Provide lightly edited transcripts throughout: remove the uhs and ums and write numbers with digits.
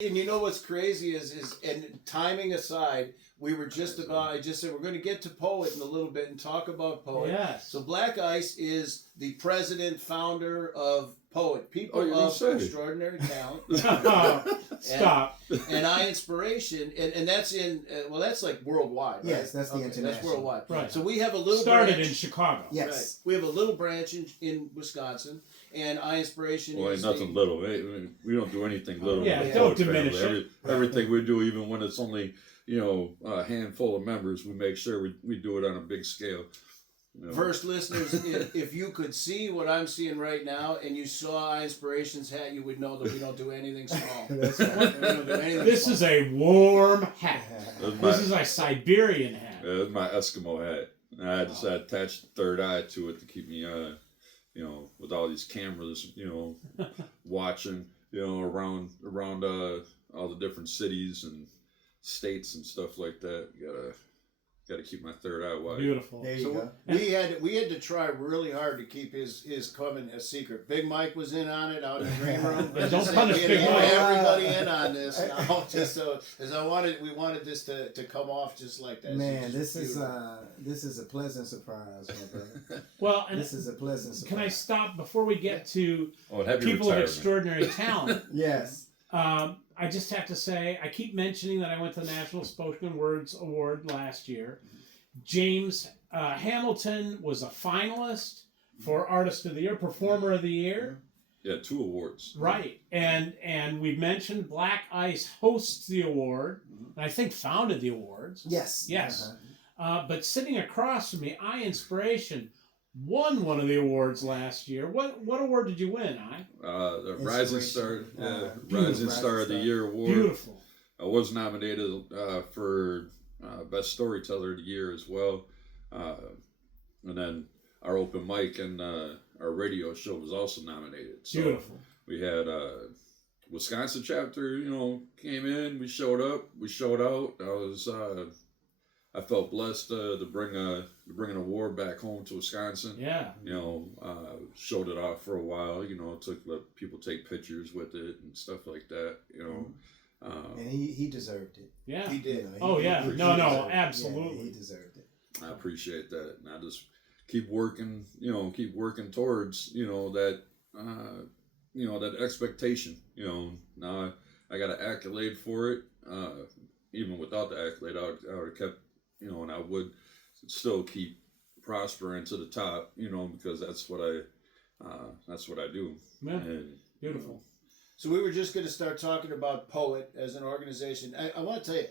And you know what's crazy is and timing aside, we were just about. I just said we're going to get to Poet in a little bit and talk about Poet. Yes. So Blaq Ice is the president, founder of Poet, People you don't of say. Extraordinary Talent. Stop. And I Inspiration, and that's in that's like worldwide. Right? Yes, that's the international. That's worldwide. Right. So we have a little Started branch, in Chicago. Yes. Right. We have a little branch in Wisconsin, and I Inspiration. Well, ain't is nothing little. We don't do anything little. Yeah, with the don't Poet diminish family. it. Everything we do, even when it's only a handful of members, we make sure we do it on a big scale. First listeners, if you could see what I'm seeing right now, and you saw I Inspiration's hat, you would know that we don't do anything small. That's right. We don't do anything This small. is a warm hat. That's This is a Siberian hat. That's my Eskimo hat. And I just attached the third eye to it to keep me, with all these cameras, watching, around all the different cities and states and stuff like that. You gotta keep my third eye wide. Beautiful. There you So go. we had to try really hard to keep his coming a secret. Big Mike was in on it out in the green room. Yeah, don't punish We had Big to get Mike. everybody in on this now, just so as we wanted this to come off just like that. Man, So this is beautiful. a pleasant surprise, my brother. Well, and This is a pleasant surprise. can I stop before we get to Oh, and happy People of retirement. Extraordinary Talent? Yes. I just have to say, I keep mentioning that I went to the National Spoken Words Award last year. James Hamilton was a finalist for Artist of the Year, Performer of the Year. Yeah, 2 awards. Right. And we mentioned Blaq Ice hosts the award, and I think founded the awards. Yes. Yes. But sitting across from me, I Inspiration won one of the awards last year. What award did you win, I? The Rising Star, beautiful. Rising Star of the Year award. Beautiful. I was nominated for Best Storyteller of the Year as well, and then our open mic and our radio show was also nominated. So Beautiful. we had Wisconsin chapter, came in. We showed up. We showed out. I felt blessed to bring an award back home to Wisconsin. Yeah. Showed it off for a while. Let people take pictures with it and stuff like that. And he deserved it. Yeah. He did. Oh, yeah. He No, deserved it. absolutely. Yeah, he deserved it. I appreciate that, and I just keep working. Keep working towards that. That expectation. Now I got an accolade for it. Even without the accolade, I would have kept. And I would still keep prospering to the top. Because that's what I do. Yeah. And, Beautiful. So we were just going to start talking about Poet as an organization. I want to tell you,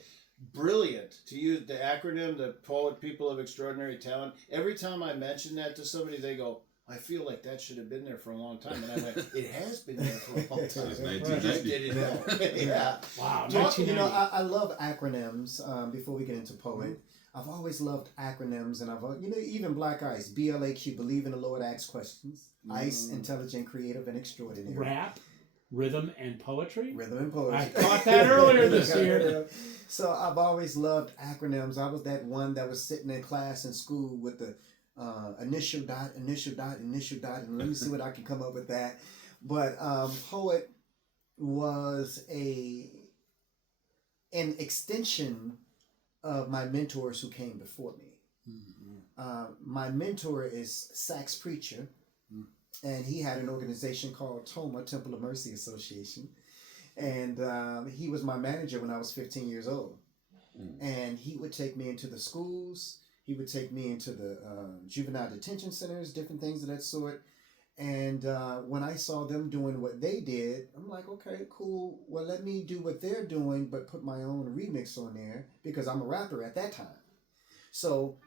brilliant to use the acronym, the Poet, People of Extraordinary Talent. Every time I mention that to somebody, they go, I feel like that should have been there for a long time. And I went, it has been there for a long time. Since You 1990. just didn't know. Yeah. Wow. Talk, 1990. I love acronyms. Before we get into Poet, I've always loved acronyms, and even Blaq Ice, BLAQ, Believe in the Lord, Ask Questions. Ice, Intelligent, Creative, and Extraordinary. Rap, rhythm, and poetry. Rhythm and poetry. I taught that earlier this year. So I've always loved acronyms. I was that one that was sitting in class in school with the initial dot, and let me see what I can come up with that. But Poet was an extension of my mentors who came before me. My mentor is Sax Preacher, and he had an organization called TOMA, Temple of Mercy Association, and he was my manager when I was 15 years old. And he would take me into the schools. He would take me into the juvenile detention centers, different things of that sort. And when I saw them doing what they did, I'm like, okay, cool. Well, let me do what they're doing, but put my own remix on there because I'm a rapper at that time. So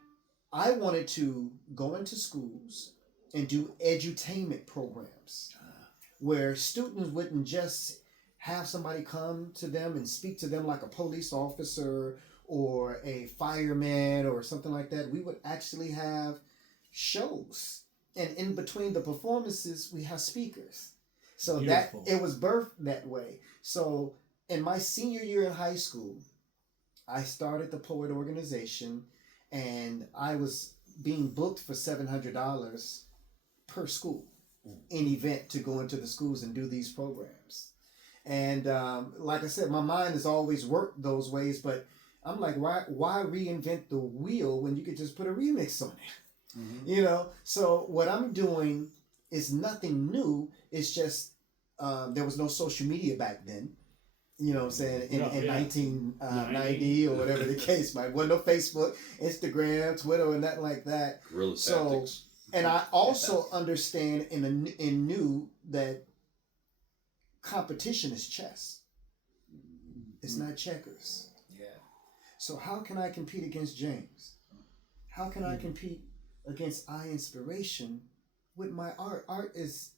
I wanted to go into schools and do edutainment programs where students wouldn't just have somebody come to them and speak to them like a police officer or a fireman or something like that. We would actually have shows, and in between the performances we have speakers. So Beautiful. that it was birthed that way. So in my senior year in high school, I started the Poet organization, and I was being booked for $700 per school in event to go into the schools and do these programs. And like I said, my mind has always worked those ways, but I'm like, why reinvent the wheel when you could just put a remix on it? Mhm. You know? So what I'm doing is nothing new. It's just there was no social media back then. You know what I'm saying? In 1990 or whatever the case might. Wasn't no Facebook, Instagram, Twitter, and nothing like that. Guerrilla So, tactics. and I also understand and knew that competition is chess. It's not checkers. Yeah. So how can I compete against James? How can I compete against inspiration with my art? Art is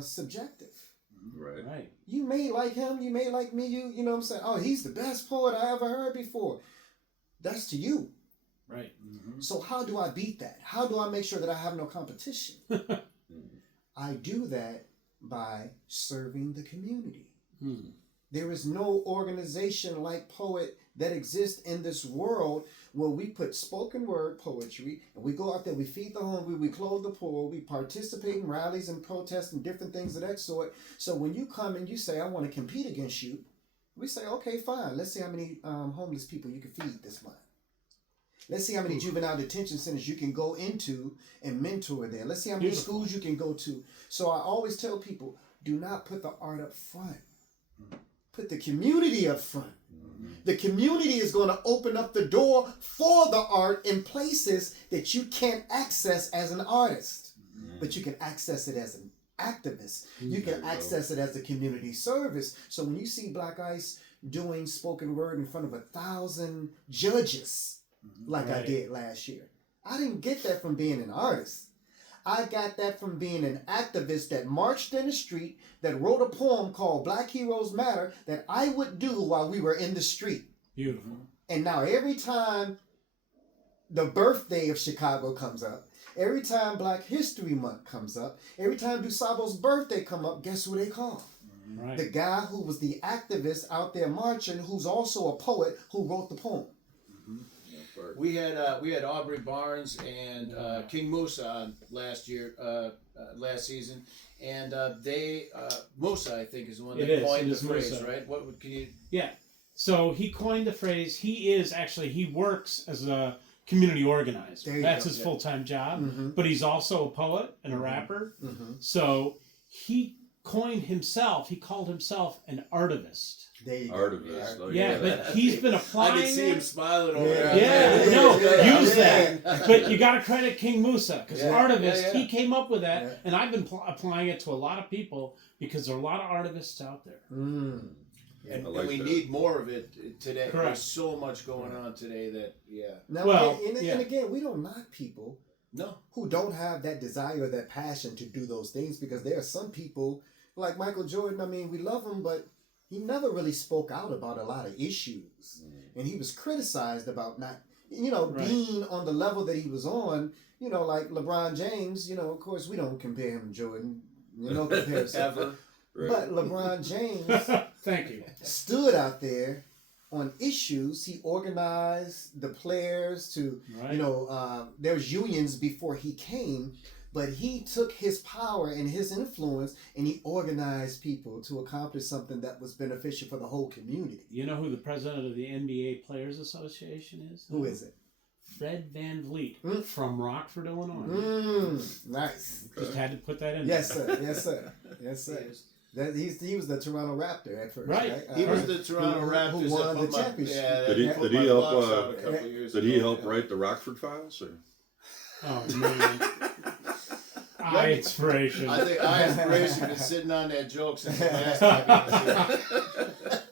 subjective. Right. Right. You may like him, you may like me, you know what I'm saying? Oh, he's the best poet I ever heard before. That's to you. Right. Mm-hmm. So how do I beat that? How do I make sure that I have no competition? I do that by serving the community. Hmm. There is no organization like Poet that exists in this world where we put spoken word poetry and we go out there, we feed the hungry, we clothe the poor, we participate in rallies and protests and different things of that sort. So when you come and you say, I want to compete against you, we say, okay, fine. Let's see how many homeless people you can feed this month. Let's see how many juvenile detention centers you can go into and mentor there. Let's see how many schools you can go to. So I always tell people, do not put the art up front. Put the community up front. The community is going to open up the door for the art in places that you can't access as an artist. But you can access it as an activist. You can access it as a community service. So when you see Black Ice doing spoken word in front of 1,000 judges, like I did last year, I didn't get that from being an artist. I got that from being an activist that marched in the street, that wrote a poem called Black Heroes Matter that I would do while we were in the street. Beautiful. And now every time the birthday of Chicago comes up, every time Black History Month comes up, every time Dusabo's birthday come up, guess who they call? Right. The guy who was the activist out there marching, who's also a poet who wrote the poem. We had Aubrey Barnes and King Musa on last season, and Musa, I think, is the one that coined the phrase, Musa. right? What can you? Yeah. So he coined the phrase. He works as a community organizer. There you That's go. his full-time job. Mm-hmm. But he's also a poet and a rapper. Mm-hmm. So he coined himself. He called himself an artivist. There you go. Artivist. Oh, Yeah, but he's been applying. I can see him it. smiling over Yeah. there. Yeah, no, Yeah. use Yeah. that. But you got to credit King Musa because Yeah. artivist, Yeah. he came up with that, Yeah. and I've been applying it to a lot of people because there are a lot of artivists out there. Mm. And, I like we that. need more of it today. Correct. There's so much going on today that, Now, Well, and again, we don't knock people no. who don't have that desire or that passion to do those things, because there are some people like Michael Jordan. I mean, we love him, but he never really spoke out about a lot of issues, and he was criticized about not, Right. being on the level that he was on. Like LeBron James. Of course, we don't compare him to Jordan. No comparison. Ever. Right. But LeBron James Thank you. stood out there on issues. He organized the players to, Right. there's unions before he came, but he took his power and his influence and he organized people to accomplish something that was beneficial for the whole community. You know who the president of the NBA Players Association is? Who is it? Fred Van Vliet Mm. from Rockford, Illinois. Nice. Just had to put that in. Yes, sir. Yes, sir. Yes, sir. He was the Toronto Raptor at first, Right. right? He was the Toronto Raptors who won that the put my- championship. Yeah, Did he- that put did he my help, Bucks out a couple years Did he ago. help write the Rockford Files? Or? Oh man. Eye inspiration. I think I inspiration been sitting on that joke since the last time he was here.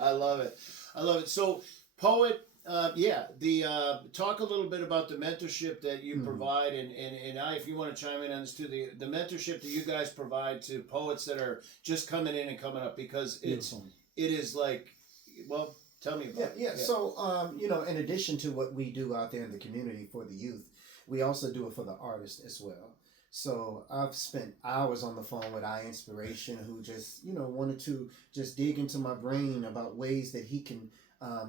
I love it. I love it. So, Poet, talk a little bit about the mentorship that you provide, and I, if you want to chime in on this too, the mentorship that you guys provide to poets that are just coming in and coming up, because it is like, well, tell me about Yeah. it. So, in addition to what we do out there in the community for the youth, we also do it for the artists as well. So I've spent hours on the phone with Eye Inspiration, who just, wanted to just dig into my brain about ways that he can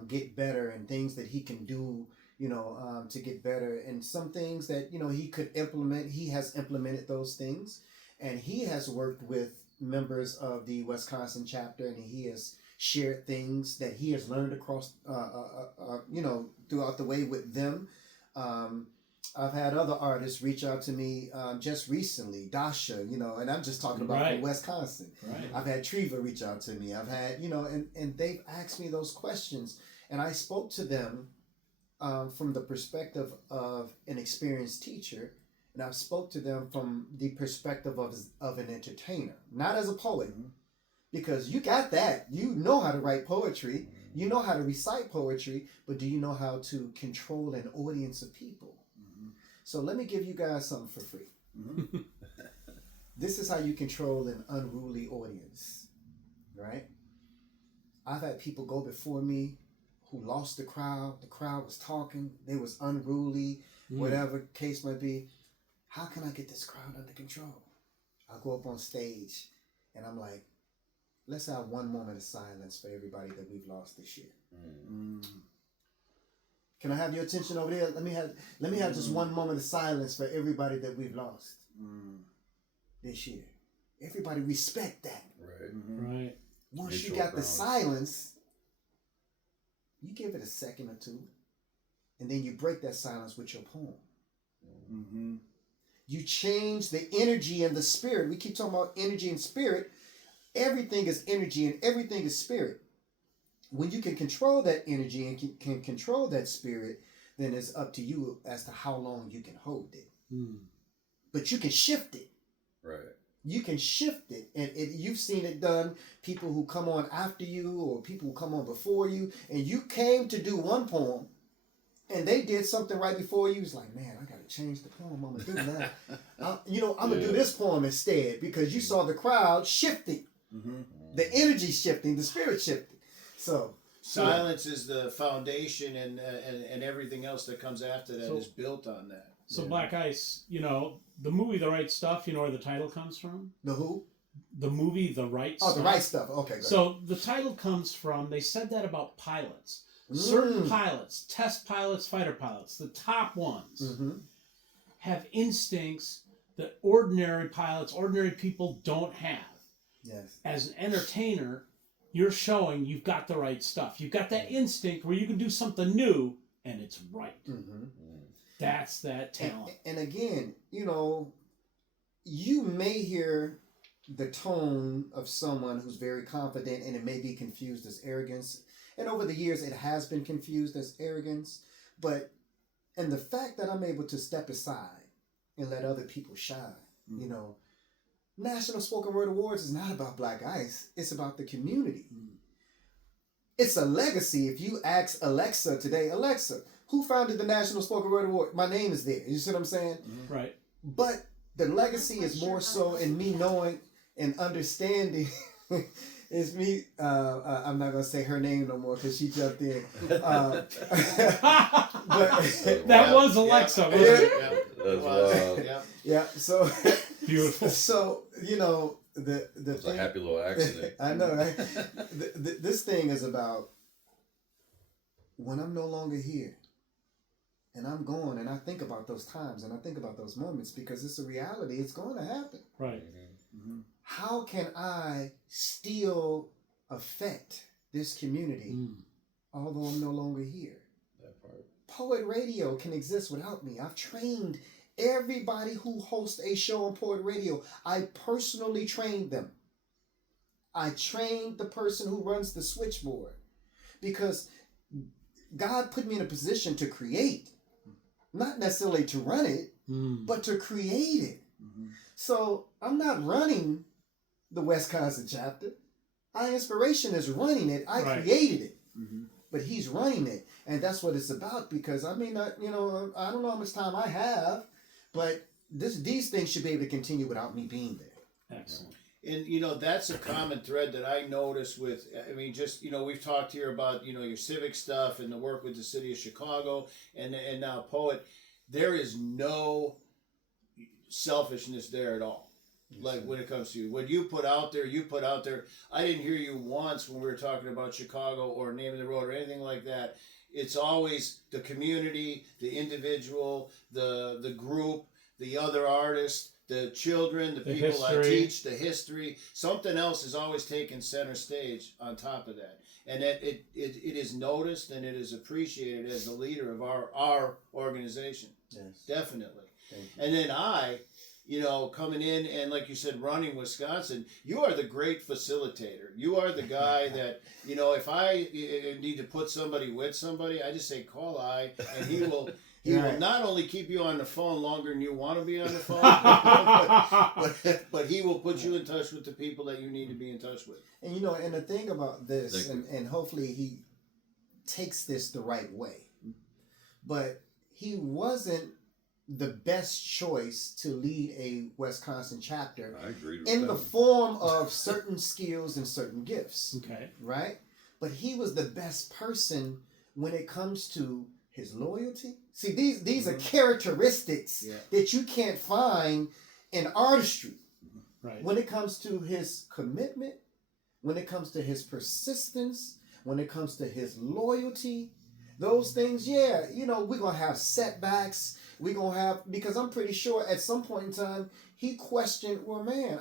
get better and things that he can do, to get better, and some things that, he could implement. He has implemented those things, and he has worked with members of the Wisconsin chapter, and he has shared things that he has learned across, throughout the way with them. I've had other artists reach out to me just recently, Dasha, and I'm just talking about from Wisconsin. Right. I've had Treva reach out to me. I've had, and they've asked me those questions, and I spoke to them from the perspective of an experienced teacher, and I've spoke to them from the perspective of an entertainer, not as a poet, because you got that. You know how to write poetry. You know how to recite poetry, but do you know how to control an audience of people? So let me give you guys something for free. This is how you control an unruly audience, right? I've had people go before me who lost the crowd. The crowd was talking. They was unruly, whatever case might be. How can I get this crowd under control? I'll go up on stage and I'm like, let's have one moment of silence for everybody that we've lost this year. Can I have your attention over there? Let me have just one moment of silence for everybody that we've lost this year. Everybody respect that. Right. Right. Once you got the silence, you give it a second or two, and then you break that silence with your poem. You change the energy and the spirit. We keep talking about energy and spirit. Everything is energy and everything is spirit. When you can control that energy and can control that spirit, then it's up to you as to how long you can hold it. But you can shift it. Right. You can shift it. And you've seen it done. People who come on after you or people who come on before you, and you came to do one poem, and they did something right before you. It's like, man, I got to change the poem. I'm going to do that. I'm going to do this poem instead, because you saw the crowd shifting. The energy shifting, the spirit shifting. So silence is the foundation, and everything else that comes after that is built on that. So Black Ice, the movie The Right Stuff, you know where the title comes from? The who? The movie The Right Stuff. Oh, The Right Stuff. Okay, good. So the title comes from, they said that about pilots. Certain pilots, test pilots, fighter pilots, the top ones, have instincts that ordinary pilots, ordinary people don't have. Yes. As an entertainer, you're showing you've got the right stuff. You've got that instinct where you can do something new and it's right. That's that talent. And again, you may hear the tone of someone who's very confident, and it may be confused as arrogance. And over the years, it has been confused as arrogance. And the fact that I'm able to step aside and let other people shine, National Spoken Word Awards is not about Black Ice. It's about the community. It's a legacy. If you ask Alexa today, Alexa, who founded the National Spoken Word Award? My name is there. You see what I'm saying? Right. But the legacy is more so in me knowing and understanding. It's me. I'm not gonna say her name no more because she jumped in. But that was Alexa. Wasn't it? That's wild. Yeah. So beautiful. So the It's thing, a happy little accident. I know, right? This thing is about when I'm no longer here, and I'm gone, and I think about those times, and I think about those moments, because it's a reality. It's going to happen. Right. How can I still affect this community, although I'm no longer here? That part. Poet Radio can exist without me. I've trained everybody who hosts a show on Poet Radio. I personally trained them. I trained the person who runs the switchboard, because God put me in a position to create, not necessarily to run it, but to create it. So I'm not running the Wisconsin chapter. Inspiration is running it. I created it, but he's running it, and that's what it's about. Because I mean, I don't know how much time I have, but these things should be able to continue without me being there. Excellent. And that's a common thread that I notice with, we've talked here about, your civic stuff and the work with the city of Chicago and now Poet. There is no selfishness there at all. Like when it comes to you, what you put out there, I didn't hear you once when we were talking about Chicago or naming the road or anything like that. It's always the community, the individual, the group, the other artist, the children, the The people I history. teach, the history. Something else is always taken center stage on top of that. And that it is noticed and it is appreciated as the leader of our organization. Yes. Definitely. Thank you. And then coming in and like you said, running Wisconsin, you are the great facilitator. You are the guy that, if I need to put somebody with somebody, I just say, call I, and he will not only keep you on the phone longer than you want to be on the phone, but he will put you in touch with the people that you need to be in touch with. And and the thing about this, and hopefully he takes this the right way, but he wasn't the best choice to lead a Wisconsin chapter I agree with in that. the form of certain skills and certain gifts, Okay. right? But he was the best person when it comes to his loyalty. See, these are characteristics that you can't find in artistry. Right. When it comes to his commitment, when it comes to his persistence, when it comes to his loyalty, those things, we're going to have setbacks. We're going to have, because I'm pretty sure at some point in time, he questioned, well, man,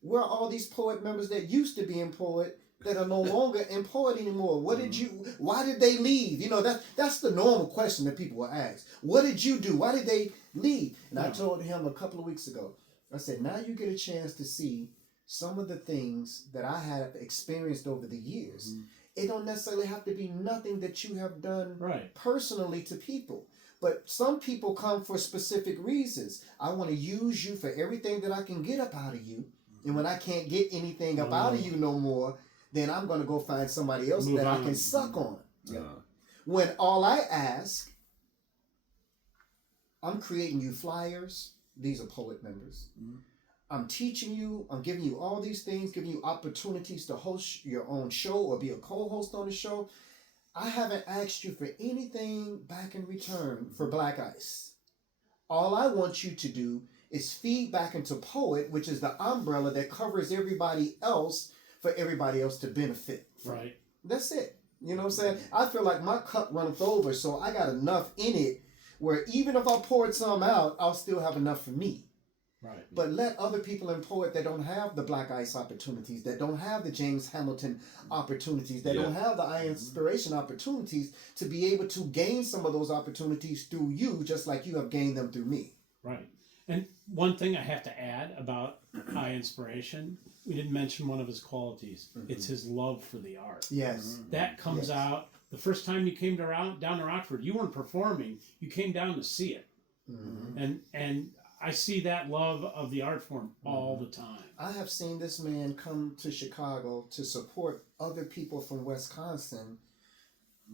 where are all these poet members that used to be in poet that are no longer in poet anymore? Why did they leave? That's the normal question that people will ask. What did you do? Why did they leave? And I told him a couple of weeks ago, I said, now you get a chance to see some of the things that I have experienced over the years. Mm-hmm. It don't necessarily have to be nothing that you have done personally to people. But some people come for specific reasons. I want to use you for everything that I can get up out of you. And when I can't get anything up out of you no more, then I'm going to go find somebody else that I can suck on. When all I ask, I'm creating you flyers. These are poet members. Mm-hmm. I'm teaching you, I'm giving you all these things, giving you opportunities to host your own show or be a co-host on the show. I haven't asked you for anything back in return for Black Ice. All I want you to do is feed back into Poet, which is the umbrella that covers everybody else for everybody else to benefit from. Right. That's it. You know what I'm saying? I feel like my cup runneth over, so I got enough in it where even if I poured some out, I'll still have enough for me. Right. But let other people in poet that don't have the Black Ice opportunities, that don't have the James Hamilton opportunities, that don't have the I Inspiration opportunities to be able to gain some of those opportunities through you, just like you have gained them through me. Right. And one thing I have to add about I Inspiration, we didn't mention one of his qualities. Mm-hmm. It's his love for the art. Yes. That comes out the first time you came down to Rockford. You weren't performing. You came down to see it. Mm-hmm. And I see that love of the art form all the time. I have seen this man come to Chicago to support other people from Wisconsin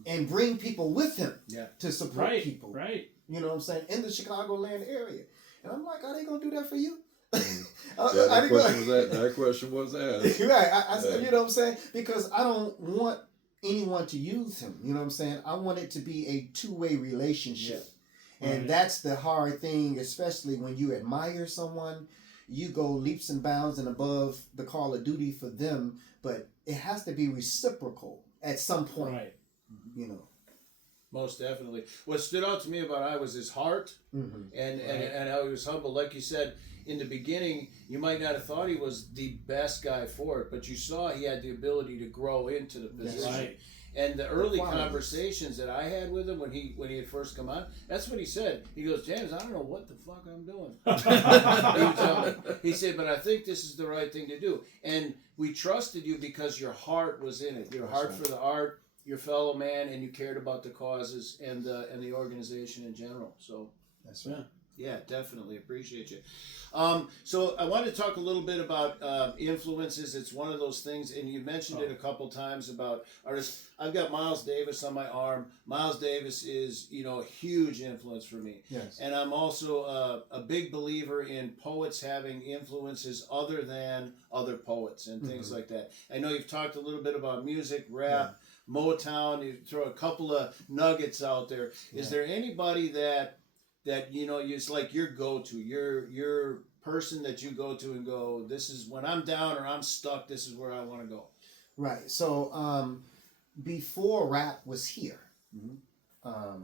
and bring people with him to support people. Right. You know what I'm saying? In the Chicagoland area. And I'm like, are they going to do that for you? That question was asked. Right. I said, you know what I'm saying? Because I don't want anyone to use him. You know what I'm saying? I want it to be a two-way relationship. And that's the hard thing, especially when you admire someone, you go leaps and bounds and above the call of duty for them, but it has to be reciprocal at some point. Right. You know. Most definitely. What stood out to me about I was his heart, and how he was humble. Like you said, in the beginning, you might not have thought he was the best guy for it, but you saw he had the ability to grow into the position. Right. And the early conversations that I had with him when he had first come on, that's what he said. He goes, James, I don't know what the fuck I'm doing. He would tell me. He said, but I think this is the right thing to do. And we trusted you because your heart was in it. Your heart for the art, your fellow man, and you cared about the causes and the organization in general. So that's right. Yeah, definitely appreciate you. So I want to talk a little bit about influences. It's one of those things, and you mentioned it a couple times about artists. I've got Miles Davis on my arm. Miles Davis is, a huge influence for me. Yes. And I'm also a big believer in poets having influences other than other poets and things like that. I know you've talked a little bit about music, rap, Motown. You throw a couple of nuggets out there. Is there anybody that it's like your go-to, your person that you go to and go, this is when I'm down or I'm stuck, this is where I want to go. Right. So before rap was here, I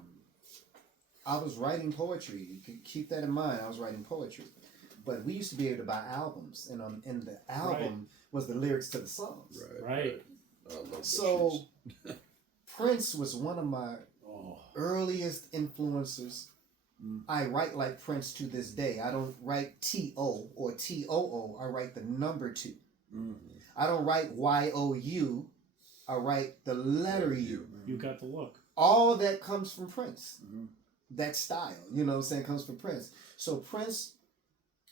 was writing poetry. You can keep that in mind. I was writing poetry. but we used to be able to buy albums, and the album was the lyrics to the songs. Right. I love those So sheets. Prince was one of my earliest influencers. I write like Prince to this day. I don't write T-O or T-O-O. I write the number 2. I don't write Y-O-U. I write the letter U. You got the look. All that comes from Prince. That style, you know what I'm saying, comes from Prince. So Prince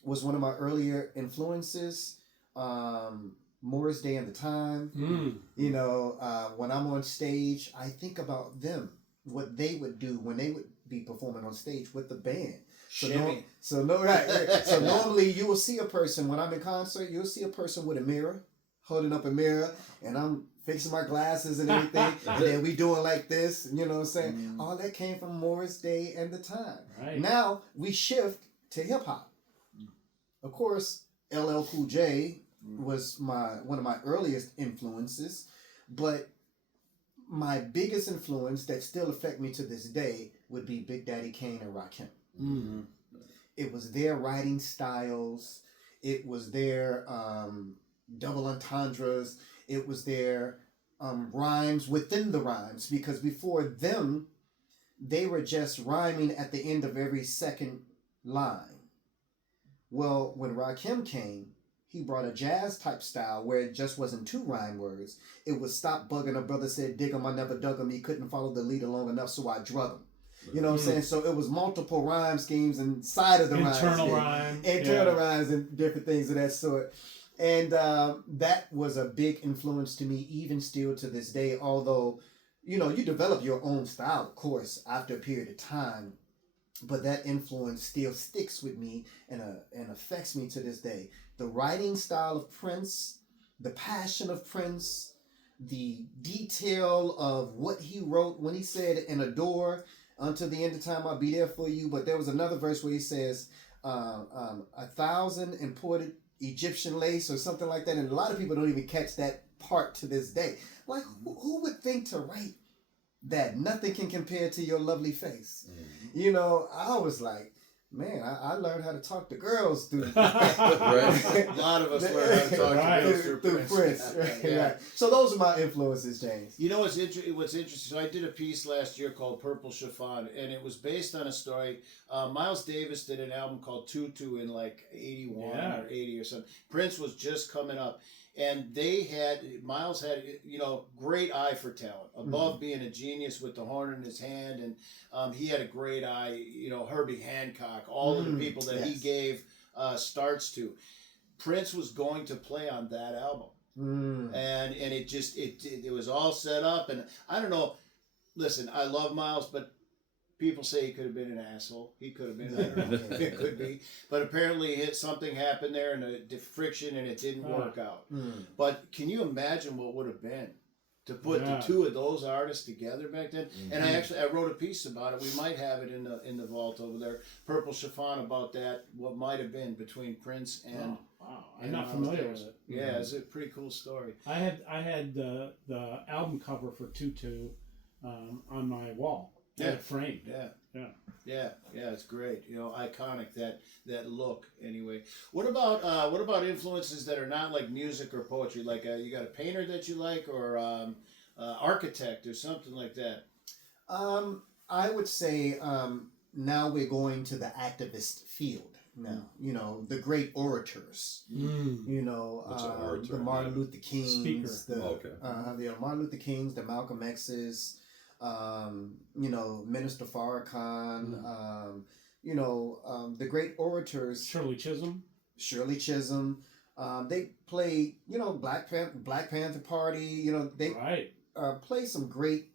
was one of my earlier influences. Morris Day and the Time. You know, when I'm on stage, I think about them, what they would do when they would be performing on stage with the band. So so normally you will see a person, when I'm in concert, you'll see a person with a mirror, holding up a mirror, and I'm fixing my glasses and everything, and then we doing like this, you know what I'm saying? All that came from Morris Day and the Time. Right. Now we shift to hip hop. Of course, LL Cool J was one of my earliest influences, but my biggest influence that still affect me to this day would be Big Daddy Kane and Rakim. It was their writing styles. It was their double entendres. It was their rhymes within the rhymes, because before them, they were just rhyming at the end of every second line. Well, when Rakim came, he brought a jazz type style where it just wasn't 2 rhyme words. It was stop bugging. A brother said, dig him, I never dug him. He couldn't follow the leader long enough, so I drug him. You know what I'm saying? So it was multiple rhyme schemes inside of the internal rhyme. Internal rhymes and different things of that sort. And that was a big influence to me, even still to this day. Although, you know, you develop your own style, of course, after a period of time. But that influence still sticks with me and affects me to this day. The writing style of Prince, the passion of Prince, the detail of what he wrote when he said, "And adore until the end of time, I'll be there for you." But there was another verse where he says, 1,000 imported Egyptian lace or something like that. And a lot of people don't even catch that part to this day. Like, who would think to write that? Nothing can compare to your lovely face. You know, I was like, man, I learned how to talk to girls through A lot of us learn how to talk to girls through Prince. Right. So those are my influences, James. You know what's interesting? So I did a piece last year called Purple Chiffon, and it was based on a story. Miles Davis did an album called Tutu in like 81 or 80 or something. Prince was just coming up. And Miles had, you know, great eye for talent. Above being a genius with the horn in his hand, and he had a great eye, you know, Herbie Hancock, all of the people that he gave starts to. Prince was going to play on that album. And it was all set up. And I don't know, listen, I love Miles, but people say he could have been an asshole. He could have been. I don't know. It could be. But apparently something happened there and a friction and it didn't work out. But can you imagine what would have been to put the two of those artists together back then? And I wrote a piece about it. We might have it in the vault over there. Purple Chiffon, about that, what might have been between Prince and... Wow, I'm not familiar with it. Yeah, it's a pretty cool story. I had the album cover for Tutu on my wall. Framed. Yeah, it's great. You know, iconic that look. Anyway, what about influences that are not like music or poetry? Like you got a painter that you like, or architect or something like that. I would say now we're going to the activist field. Now, you know, the great orators. You know, the Martin Luther Kings, the Martin Luther Kings, the Malcolm X's. You know, Minister Farrakhan, you know, the great orators. Shirley Chisholm. They play, you know, Black Panther Party. You know, they play some great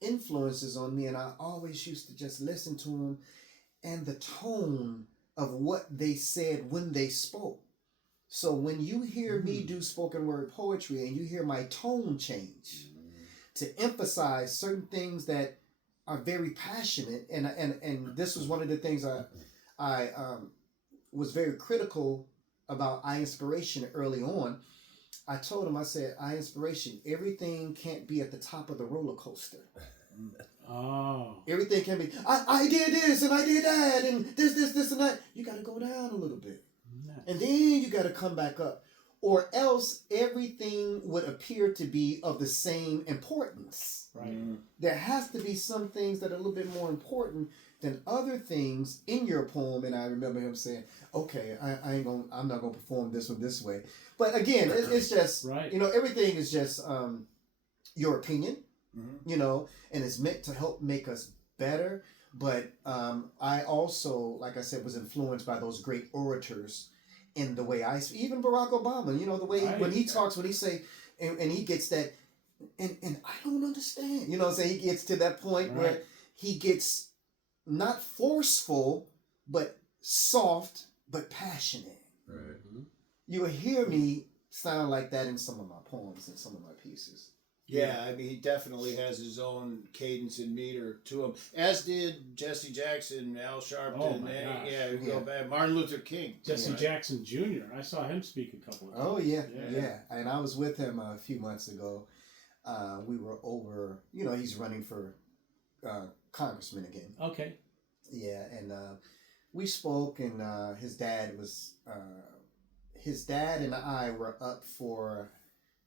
influences on me, and I always used to just listen to them and the tone of what they said when they spoke. So when you hear me do spoken word poetry and you hear my tone change to emphasize certain things that are very passionate, and this was one of the things I was very critical about I Inspiration early on. I told him, I said, I Inspiration, everything can't be at the top of the roller coaster. Everything can be, I did this and I did that and this and that. You got to go down a little bit. And then you got to come back up. Or else everything would appear to be of the same importance. Right. There has to be some things that are a little bit more important than other things in your poem. And I remember him saying, okay, I'm not gonna perform this one this way. But again, it's just, Right. everything is just your opinion, and it's meant to help make us better. But I also, like I said, was influenced by those great orators in the way even Barack Obama, the way when he talks, when he say, and he gets that, and I don't understand, what I'm saying? He gets to that point where he gets not forceful, but soft, but passionate. Right. You will hear me sound like that in some of my poems and some of my pieces. Yeah, I mean, he definitely has his own cadence and meter to him, as did Jesse Jackson, Al Sharpton. Oh my gosh. Yeah, we go back. Martin Luther King. Jesse Jackson Jr. I saw him speak a couple of times. Oh yeah. And I was with him a few months ago. We were over. He's running for congressman again. Okay. Yeah, and we spoke, and his dad and I were up for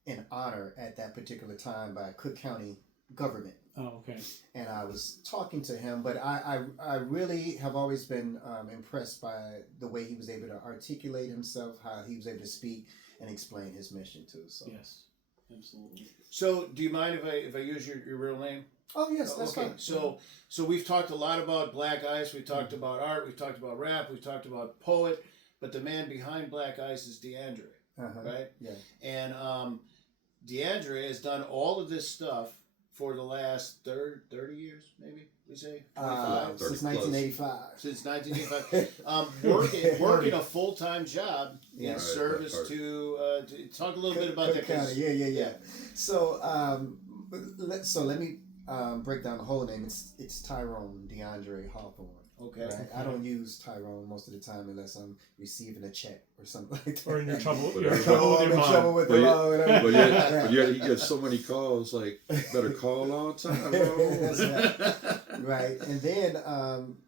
an honor at that particular time by Cook County government. Oh, okay. And I was talking to him, but I really have always been impressed by the way he was able to articulate himself, how he was able to speak and explain his mission too. So yes, absolutely. So, do you mind if I use your real name? Oh yes, that's okay. fine. So we've talked a lot about Black Ice. We've talked about art. We've talked about rap. We've talked about poet. But the man behind Black Ice is DeAndre, right? Yeah. And DeAndre has done all of this stuff for the last 30 years, maybe we say 25 since 1985. Since 1985, working a full-time job in service to talk a little bit about Cook that. County. Yeah. So let me break down the whole name. It's Tyrone DeAndre Hawthorne. Okay. Right? I don't use Tyrone most of the time unless I'm receiving a check or something like that. Or in trouble with I'm your in trouble mom. with the law. But yet he gets so many calls, like, better call all the time, bro. That's right. And then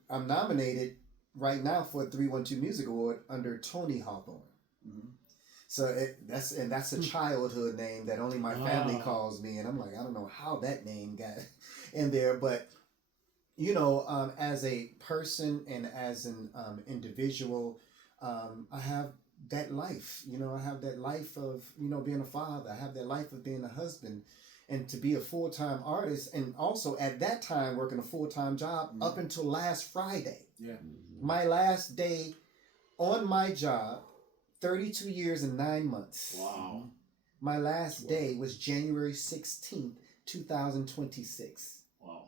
I'm nominated right now for a 312 Music Award under Tony Hawthorne. Mm-hmm. So that's a childhood name that only my family calls me, and I'm like, I don't know how that name got in there, but as a person and as an individual, I have that life. I have that life of being a father. I have that life of being a husband, and to be a full-time artist, and also at that time working a full-time job up until last Friday. Yeah, my last day on my job. 32 years and 9 months. Wow. My last day was January 16th, 2026. Wow.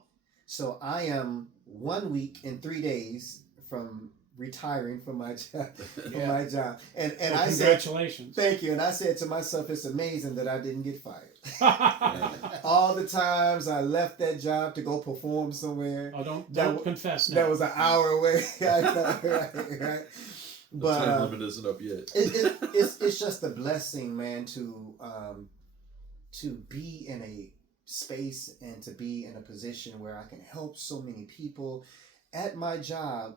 So I am 1 week and 3 days from retiring from my job. My job. And I congratulations. said, thank you. And I said to myself, it's amazing that I didn't get fired. All the times I left that job to go perform somewhere. Oh, don't confess now. That was an hour away. right. The time limit isn't up yet. It's just a blessing, man, to be in a space and to be in a position where I can help so many people. At my job,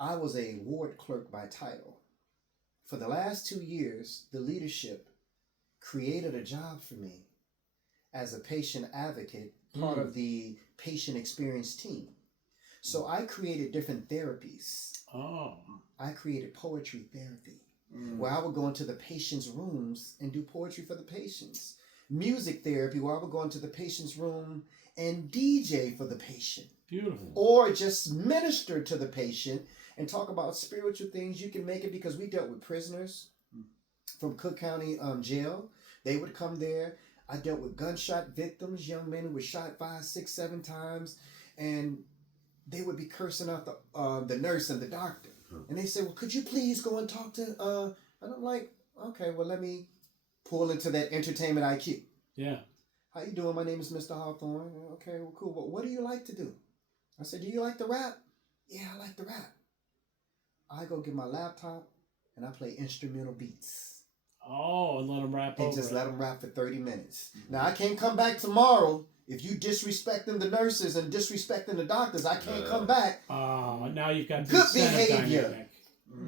I was a ward clerk by title. For the last 2 years, the leadership created a job for me as a patient advocate, part of the patient experience team. So I created different therapies. Oh. I created poetry therapy, where I would go into the patient's rooms and do poetry for the patients. Music therapy, where I would go into the patient's room and DJ for the patient. Beautiful. Or just minister to the patient and talk about spiritual things. You can make it, because we dealt with prisoners from Cook County jail. They would come there. I dealt with gunshot victims, young men who were shot 5, 6, 7 times, and they would be cursing out the nurse and the doctor. And they say, well, could you please go and talk to, and I'm like, okay, well, let me pull into that entertainment IQ. Yeah. How you doing? My name is Mr. Hawthorne. Okay, well, cool. But what do you like to do? I said, do you like to rap? Yeah, I like to rap. I go get my laptop and I play instrumental beats. Oh, and let them rap and over just it. let them rap for 30 minutes. Now, I can't come back tomorrow. If you disrespecting the nurses and disrespecting the doctors, I can't come back. Now you've got good the incentive behavior. dynamic.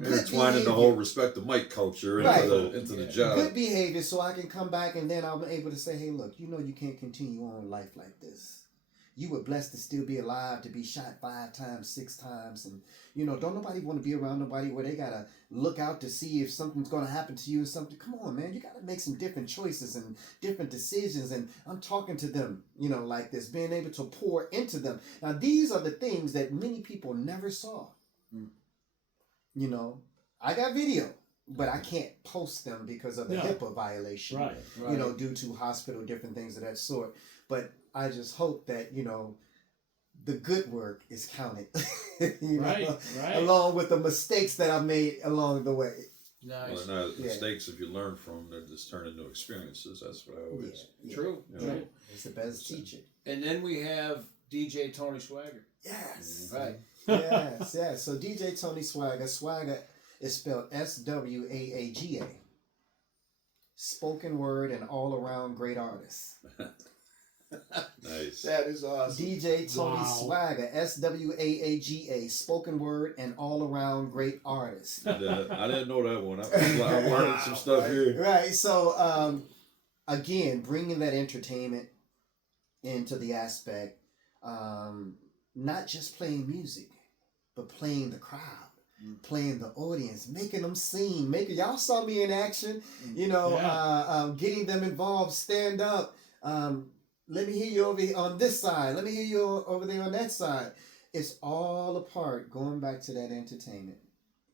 intertwining the whole respect the mic culture into the job. Good behavior, so I can come back and then I'm able to say, hey, look, you know you can't continue on life like this. You were blessed to still be alive, to be shot 5 times, 6 times, and you know, don't nobody want to be around nobody where they gotta look out to see if something's gonna happen to you or something. Come on, man, you gotta make some different choices and different decisions. And I'm talking to them, you know, like this, being able to pour into them. Now, these are the things that many people never saw. You know, I got video, but I can't post them because of the HIPAA violation. Right. You know, due to hospital, different things of that sort. But I just hope that, you know, the good work is counted, you know, along with the mistakes that I made along the way. Nice. Well, now, mistakes, if you learn from them, they're just turned into experiences. That's what I always... True. True. It's the best teacher. And then we have DJ Tony Swagger. Yes. Right. Yes. So DJ Tony Swagger. Swagger is spelled Swaaga. Spoken word and all around great artist. Nice. That is awesome. DJ Tony Swagger. Swaaga. Spoken word and all around great artist. I didn't know that one. I'm learning some stuff here. Right. So again, bringing that entertainment into the aspect, not just playing music, but playing the crowd, playing the audience, making them sing. Y'all saw me in action, you know, getting them involved, stand up. Let me hear you over here on this side. Let me hear you over there on that side. It's all a part, going back to that entertainment.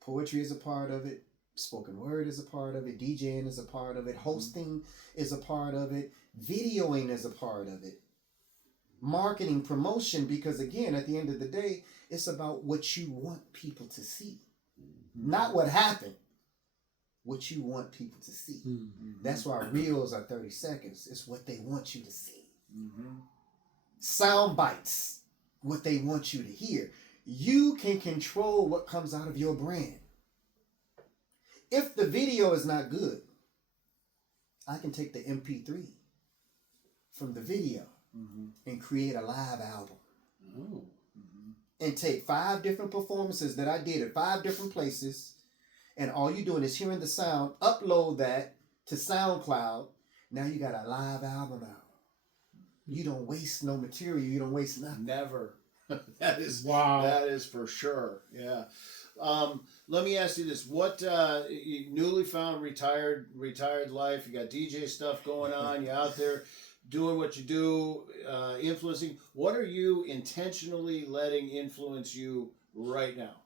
Poetry is a part of it. Spoken word is a part of it. DJing is a part of it. Hosting is a part of it. Videoing is a part of it. Marketing, promotion, because again, at the end of the day, it's about what you want people to see. Not what happened. What you want people to see. That's why reels are 30 seconds. It's what they want you to see. Sound bites, what they want you to hear. You can control what comes out of your brand. If the video is not good, I can take the MP3 from the video and create a live album. And take 5 different performances that I did at 5 different places, and all you're doing is hearing the sound, upload that to SoundCloud. Now you got a live album out. You don't waste no material. You don't waste nothing. Never. That is wow. That is for sure. Yeah. Let me ask you this: what newly found retired life? You got DJ stuff going on. You're out there doing what you do, influencing. What are you intentionally letting influence you right now?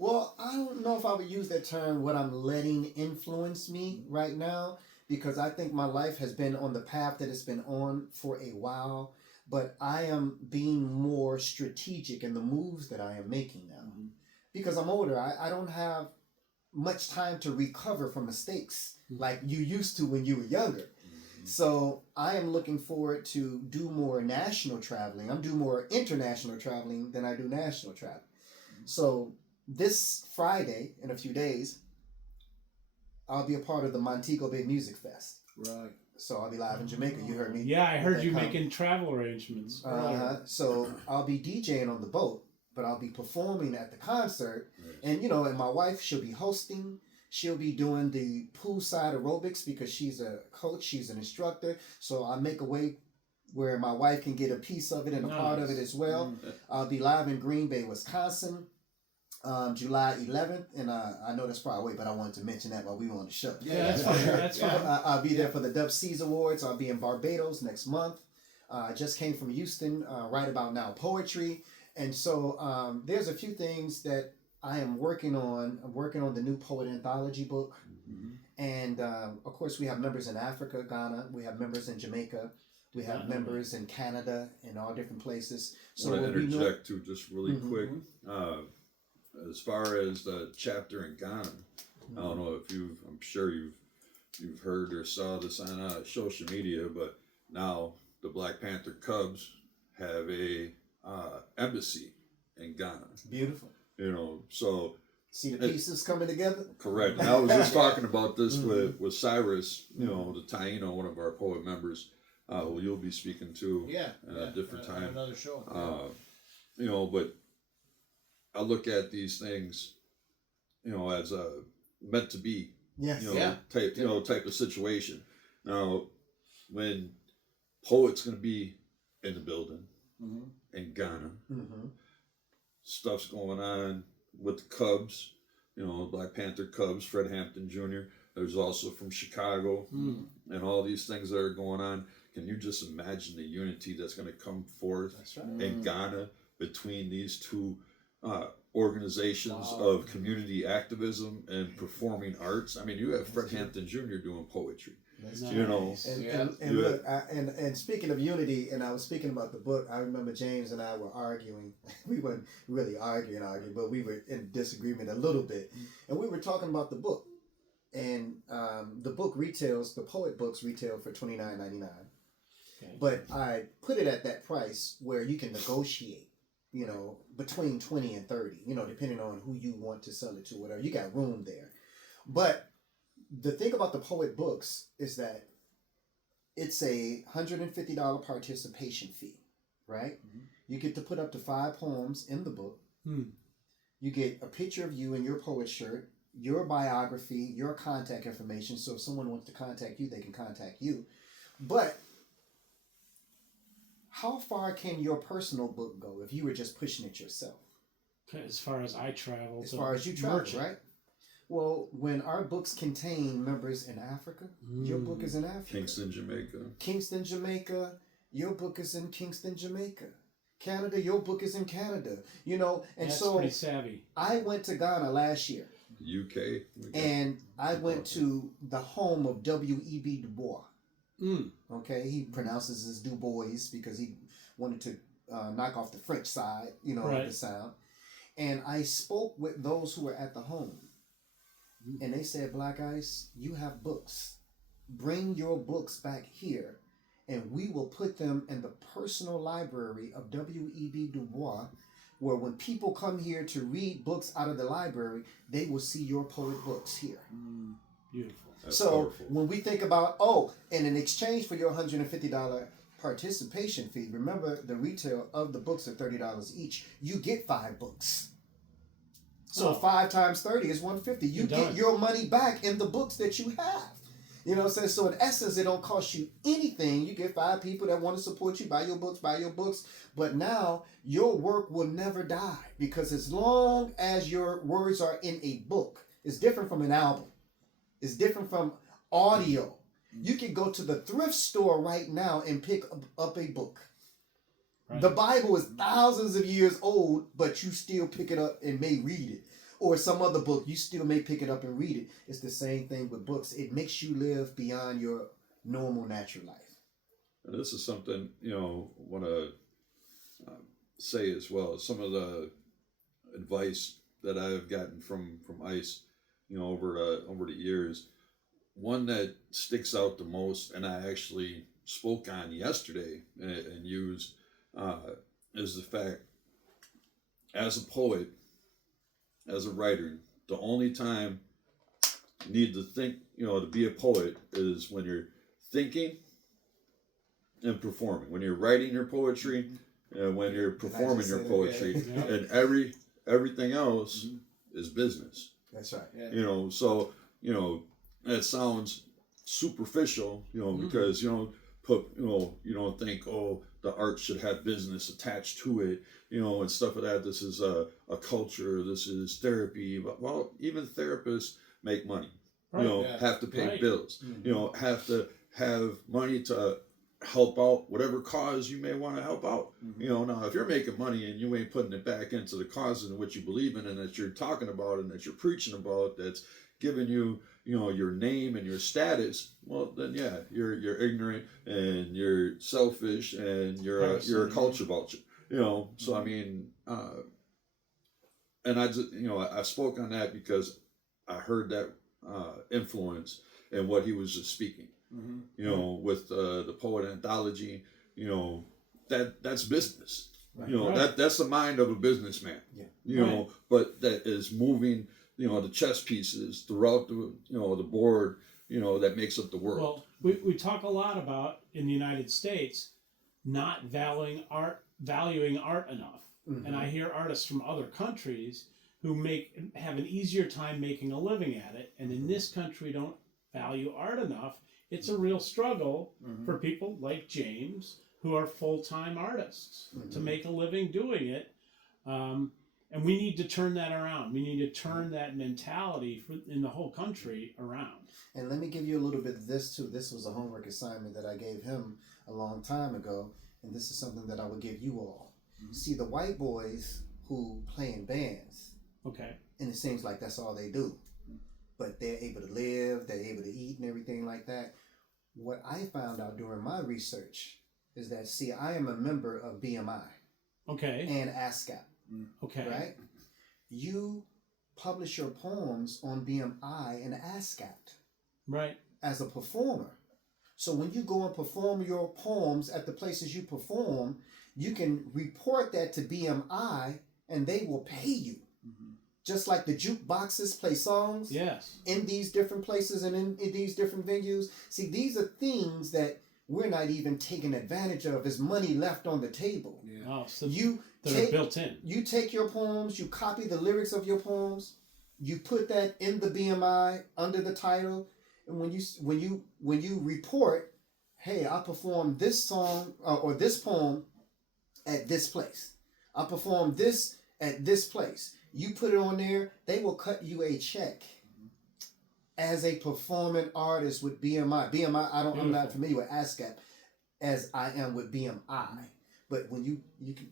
Well, I don't know if I would use that term, what I'm letting influence me right now, because I think my life has been on the path that it's been on for a while, but I am being more strategic in the moves that I am making now. Because I'm older, I don't have much time to recover from mistakes like you used to when you were younger. So I am looking forward to do more national traveling. I'm doing more international traveling than I do national traveling. So this Friday, in a few days, I'll be a part of the Montego Bay Music Fest. Right. So I'll be live in Jamaica. You heard me. Yeah, I heard you making travel arrangements. So I'll be DJing on the boat, but I'll be performing at the concert. And, you know, and my wife, she'll be hosting. She'll be doing the poolside aerobics because she's a coach. She's an instructor. So I make a way where my wife can get a piece of it and a part of it as well. I'll be live in Green Bay, Wisconsin, July 11th. And I know that's far away, but I wanted to mention that while we were on the show. Yeah, that's fine. That's fine. I'll be there for the Dub Seas Awards. I'll be in Barbados next month. I just came from Houston, right about now, poetry. And so there's a few things that I am working on. I'm working on the new poet anthology book. And of course, we have members in Africa, Ghana. We have members in Jamaica. We have members in Canada and all different places. So I want to interject too, just really quick. As far as the chapter in Ghana, I don't know if I'm sure you've heard or saw this on social media, but now the Black Panther Cubs have a embassy in Ghana. Beautiful. You know, so see the pieces coming together. Correct. And I was just talking about this with Cyrus, you know, the Taino, one of our poet members, who you'll be speaking to at a different time. Another show. You know, but I look at these things as a meant to be, Yes. type of situation. Now, when Poet's going to be in the building in Ghana, stuff's going on with the Cubs, Black Panther Cubs, Fred Hampton Jr. There's also from Chicago, and all these things that are going on. Can you just imagine the unity that's going to come forth in Ghana between these two organizations of community activism and performing arts? I mean, you have Fred Hampton Jr. doing poetry. And look, and speaking of unity, and I was speaking about the book. I remember James and I were arguing. We weren't really arguing, but we were in disagreement a little bit, and we were talking about the book. And the book the Poet books retail for $29.99. Okay. But I put it at that price where you can negotiate, between 20 and 30, depending on who you want to sell it to, whatever. You got room there. But the thing about the Poet books is that it's a $150 participation fee, right? You get to put up to 5 poems in the book. You get a picture of you in your poet shirt, your biography, your contact information. So if someone wants to contact you, they can contact you. But how far can your personal book go if you were just pushing it yourself? As far as I travel. As far as you travel, right? Well, when our books contain members in Africa, your book is in Africa. Kingston, Jamaica. Your book is in Kingston, Jamaica. Canada, your book is in Canada. And that's so pretty savvy. I went to Ghana last year. UK. And I went to the home of W.E.B. Du Bois. Okay, he pronounces his Du Bois because he wanted to knock off the French side, of the sound. And I spoke with those who were at the home. And they said, Black Ice, you have books. Bring your books back here, and we will put them in the personal library of W.E.B. Du Bois, where when people come here to read books out of the library, they will see your poet books here. Beautiful. That's so powerful. When we think about, and in exchange for your $150 participation fee, remember the retail of the books are $30 each. You get 5 books. So 5 times 30 is $150. You get your money back in the books that you have. You know what I'm saying? So in essence, it don't cost you anything. You get 5 people that want to support you, buy your books. But now your work will never die, because as long as your words are in a book, it's different from an album. It's different from audio. You can go to the thrift store right now and pick up a book. Right. The Bible is thousands of years old, but you still pick it up and may read it. Or some other book, you still may pick it up and read it. It's the same thing with books. It makes you live beyond your normal, natural life. And this is something, want to say as well. Some of the advice that I've gotten from ICE, over the years, one that sticks out the most, and I actually spoke on yesterday and used, is the fact, as a poet, as a writer, the only time you need to think, to be a poet is when you're thinking and performing. When you're writing your poetry and when you're performing your poetry, and everything else is business. That's right. Yeah. So that sounds superficial, because you don't think, the art should have business attached to it, and stuff like that. This is a culture. This is therapy. But, well, even therapists make money. Right. Have to pay bills. Have to have money to help out whatever cause you may want to help out. Now if you're making money and you ain't putting it back into the cause in which you believe in and that you're talking about and that you're preaching about, that's giving you, your name and your status, well then you're ignorant and you're selfish and you're a culture vulture. So I mean, and I just I spoke on that because I heard that influence in what he was just speaking. With the poet anthology, that's business. Right. That's the mind of a businessman. But that is moving, the chess pieces throughout the the board, that makes up the world. Well, we talk a lot about in the United States not valuing art enough, and I hear artists from other countries who have an easier time making a living at it. And in this country, don't value art enough. It's a real struggle for people like James who are full-time artists to make a living doing it. And we need to turn that around. We need to turn that mentality in the whole country around. And let me give you a little bit of this too. This was a homework assignment that I gave him a long time ago, and this is something that I would give you all. See, the white boys who play in bands, Okay. and it seems like that's all they do, but they're able to live, they're able to eat and everything like that. What I found out during my research is that, see, I am a member of BMI Okay. and ASCAP, Okay. right? You publish your poems on BMI and ASCAP Right. as a performer. So when you go and perform your poems at the places you perform, you can report that to BMI and they will pay you. Just like the jukeboxes play songs Yes. in these different places and in these different venues. See, these are things that we're not even taking advantage of. There's money left on the table. Yeah. Oh, so You they're built in. You take your poems, you copy the lyrics of your poems, you put that in the BMI under the title, and when you report, hey, I performed this song or this poem at this place. I performed this at this place. You put it on there, they will cut you a check as a performing artist with BMI. BMI, I'm not familiar with ASCAP as I am with BMI. But when you can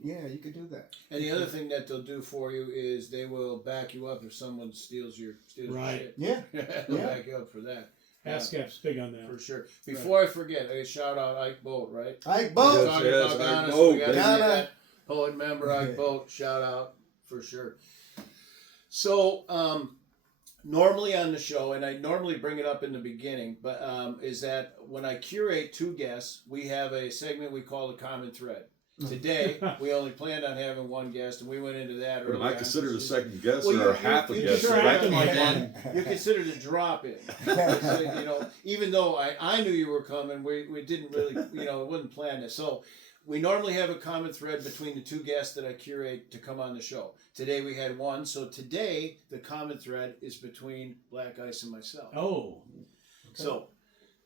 do that. And the other thing that they'll do for you is they will back you up if someone steals your Right. shit. Yeah. They'll back you up for that. ASCAP's big on that. For sure. Before I forget, I shout out Ike Bolt, right? Ike We're Bolt. talking Yes, about Ike Ghana, so Bolt, we got to baby. get that poet member, Ike Bolt. Shout out for sure. So, normally on the show, and I normally bring it up in the beginning, but is that when I curate two guests, we have a segment we call the common thread. Today, we only planned on having one guest, and we went into that But early. am I on. considered a second guest Well, or half a you guest? just You're Right? acting like one. one. You're considered a drop in. So, you know, even though I knew you were coming, we didn't really, it wasn't planned it. So we normally have a common thread between the two guests that I curate to come on the show. Today we had one, so today the common thread is between Black Ice and myself. Oh. So,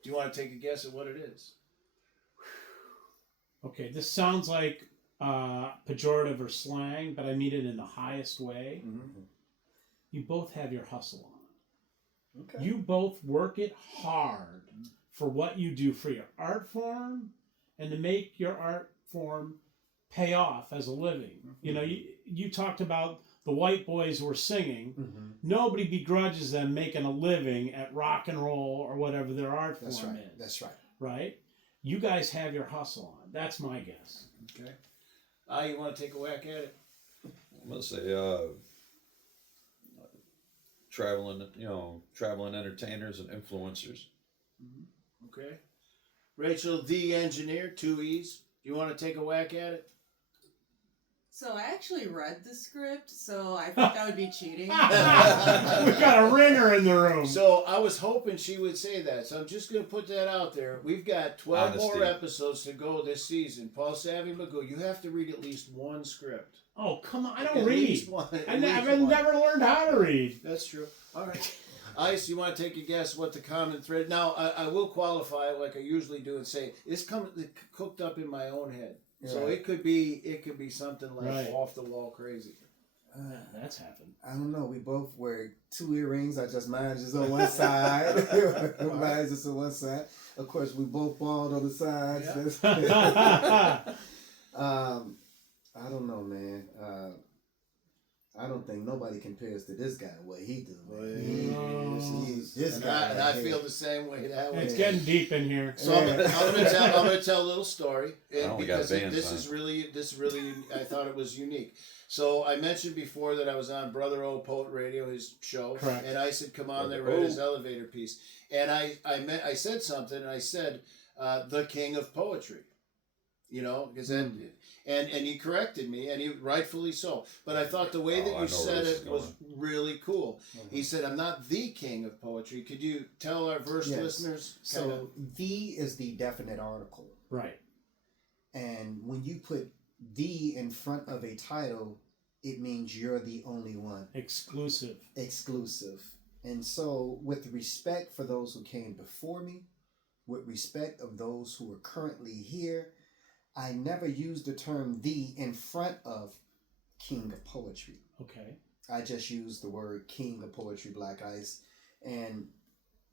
do you want to take a guess at what it is? Okay, this sounds like pejorative or slang, but I mean it in the highest way. You both have your hustle on. Okay. You both work it hard for what you do for your art form and to make your art form pay off as a living. You know, you talked about the white boys who were singing. Nobody begrudges them making a living at rock and roll or whatever their art form That's right. is. That's right. Right? You guys have your hustle on. That's my guess. Okay. You want to take a whack at it? I'm gonna say traveling entertainers and influencers. Okay. Rachel, the engineer, 2 E's. Do you want to take a whack at it? So I actually read the script, so I think that would be cheating. We got a ringer in the room. So I was hoping she would say that. So I'm just going to put that out there. We've got 12 more Honesty. episodes to go this season. Paul Savvy Magoo, you have to read at least one script. Oh, come on. I At don't least read. one, at I've least one. never learned how to read. That's true. All right. Ice, you want to take a guess what the common thread? Now, I will qualify it like I usually do and say it's cooked up in my own head. So Right. it could be something like Right. off the wall crazy. That's happened. I don't know. We both wear 2 earrings. Mine's just on one side. Mine's just on one side. Of course, we both bald on the sides. I don't know, man. I don't think nobody compares to this guy what he do. Man. This And guy. I feel the same way that way. It's getting deep in here. So I'm gonna tell a little story, and only got because bands this on is really I thought it was unique. So I mentioned before that I was on Brother O Poet Radio, his show, Correct. and Ice had come on there, Brother read O. his elevator piece, and I said something, and I said the king of poetry, because then. And he corrected me, and he rightfully so. But I thought the way that I know you where said this is it was really cool. Mm-hmm. He said, "I'm not the king of poetry." Could you tell our verse Yes. listeners? So the is the definite article. Right. And when you put the in front of a title, it means you're the only one. Exclusive. Exclusive. And so, with respect for those who came before me, with respect of those who are currently here, I never use the term "the" in front of King of Poetry. Okay. I just use the word King of Poetry, Black Ice, and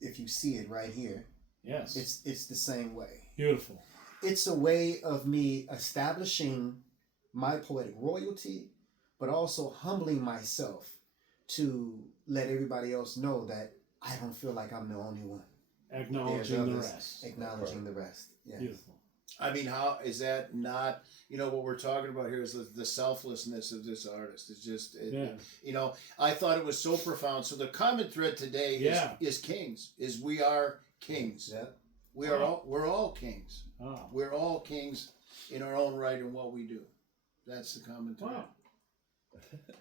if you see it right here, Yes. it's the same way. Beautiful. It's a way of me establishing my poetic royalty, but also humbling myself to let everybody else know that I don't feel like I'm the only one. Acknowledging the others. rest. Acknowledging the rest. Yeah. Beautiful. I mean, how is that not? What we're talking about here is the selflessness of this artist. It's just, I thought it was so profound. So the common thread today is kings. Is we are kings. Yeah. We're all kings. Oh. We're all kings in our own right in what we do. That's the common thread. Wow.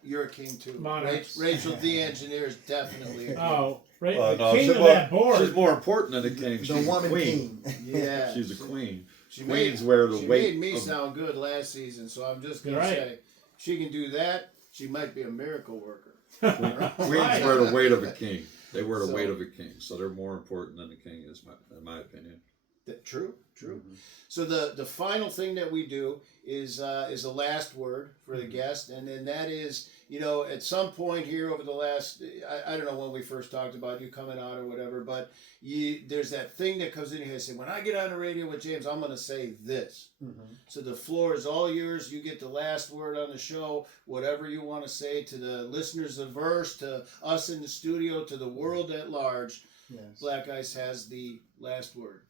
You're a king too. Monarchs. Rachel, the engineer, is definitely a king. Oh, right. No, the king of that board. She's more important than a king. She's The a woman queen. king. Yeah. She's a queen. She Queens made, wear the she weight. made me of- sound good last season, so I'm just gonna Right. say she can do that. She might be a miracle worker. Queens wear the weight of a king. They wear the So- weight of a king, so they're more important than the king, in my opinion. True. So the final thing that we do is the last word for the guest, and then that is, at some point here over the last, I don't know when we first talked about you coming out or whatever, but there's that thing that comes in here and say, when I get on the radio with James, I'm going to say this. Mm-hmm. So the floor is all yours. You get the last word on the show, whatever you want to say to the listeners of Verse, to us in the studio, to the world at large. Yes. Black Ice has the last word.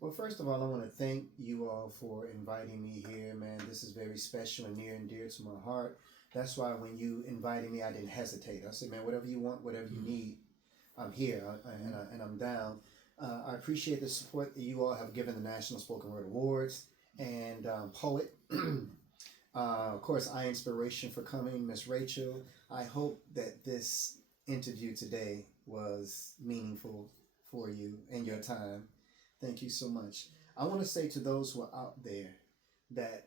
Well, first of all, I want to thank you all for inviting me here, man. This is very special and near and dear to my heart. That's why when you invited me, I didn't hesitate. I said, man, whatever you want, whatever you need, I'm here and I'm down. I appreciate the support that you all have given the National Spoken Word Awards and Poet. Of course, inspiration for coming, Miss Rachel. I hope that this interview today was meaningful for you and your time. Thank you so much. I want to say to those who are out there that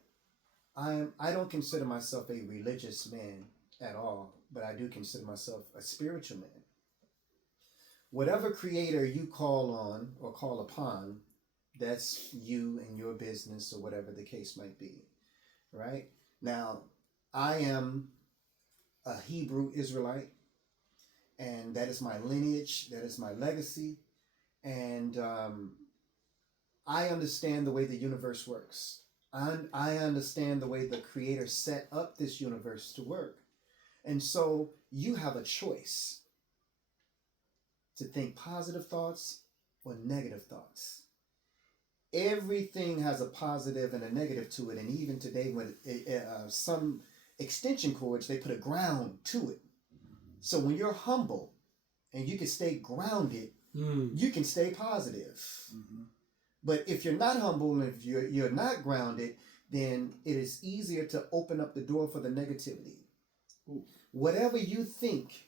I don't consider myself a religious man at all, but I do consider myself a spiritual man. Whatever creator you call on or call upon, that's you and your business or whatever the case might be, right? Now, I am a Hebrew Israelite, and that is my lineage, that is my legacy, and I understand the way the universe works. I understand the way the Creator set up this universe to work. And so you have a choice to think positive thoughts or negative thoughts. Everything has a positive and a negative to it. And even today, when some extension cords, they put a ground to it. So when you're humble and you can stay grounded, you can stay positive. Mm-hmm. But if you're not humble and if you're not grounded, then it is easier to open up the door for the negativity. Ooh. Whatever you think,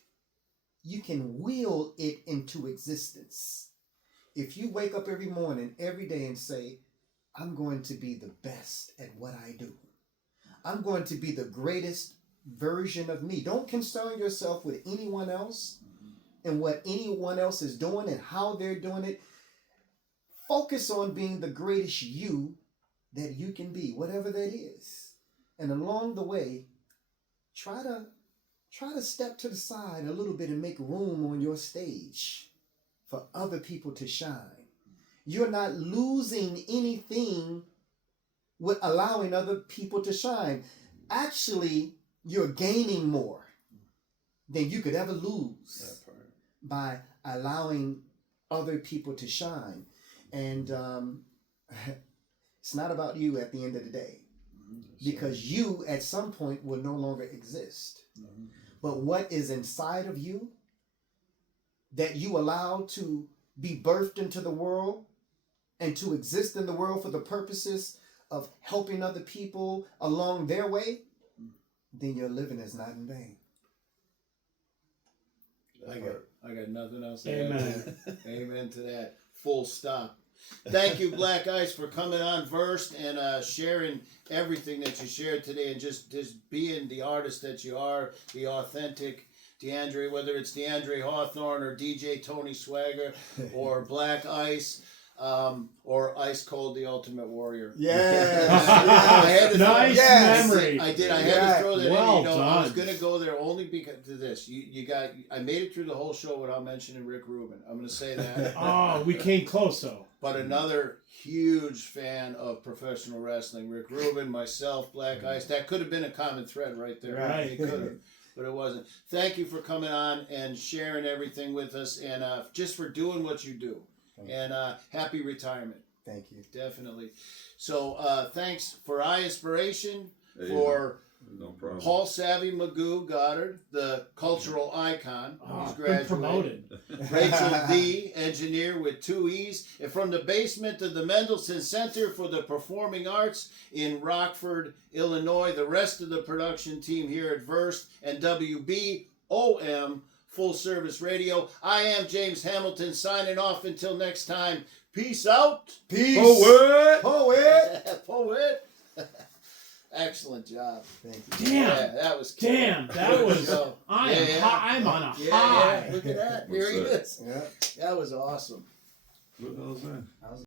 you can will it into existence. If you wake up every morning, every day and say, I'm going to be the best at what I do. I'm going to be the greatest version of me. Don't concern yourself with anyone else and what anyone else is doing and how they're doing it. Focus on being the greatest you that you can be, whatever that is. And along the way, try to step to the side a little bit and make room on your stage for other people to shine. You're not losing anything with allowing other people to shine. Actually, you're gaining more than you could ever lose by allowing other people to shine. And it's not about you at the end of the day, because you at some point will no longer exist. Mm-hmm. But what is inside of you that you allow to be birthed into the world and to exist in the world for the purposes of helping other people along their way, then your living is not in vain. I got nothing else to Amen. add to that. Amen to that. Full stop. Thank you, Black Ice, for coming on Versed and sharing everything that you shared today, and just being the artist that you are, the authentic DeAndre, whether it's DeAndre Hawthorne or DJ Tony Swagger or Black Ice. Or Ice Cold, the Ultimate Warrior. Yes. I had to Nice Yes. memory. I did. I had to throw that Well in. You know, I was done. going to go there only because of this. You got. I made it through the whole show without mentioning Rick Rubin. I'm going to say that. Oh, we came close though. But another huge fan of professional wrestling, Rick Rubin, myself, Black Ice. That could have been a common thread right there. Right. It could have. But it wasn't. Thank you for coming on and sharing everything with us, and just for doing what you do. And happy retirement. Thank you. Definitely. So thanks for iInspiration, Hey, for no problem. Paul Savvy Magoo Goddard, the cultural icon. He's Oh, been graduated. promoted. Rachel the engineer with 2 E's. And from the basement of the Mendelssohn Center for the Performing Arts in Rockford, Illinois, the rest of the production team here at Versed and WBOM Full Service Radio. I am James Hamilton signing off until next time. Peace out. Peace. Poet! Poet. Poet. Excellent job. Thank you. Damn. Yeah, that was cool. Damn, that was. So, I am. yeah. I'm on a Yeah, high. look at that. Here he What's is. Yeah. That was awesome. What the hell is that?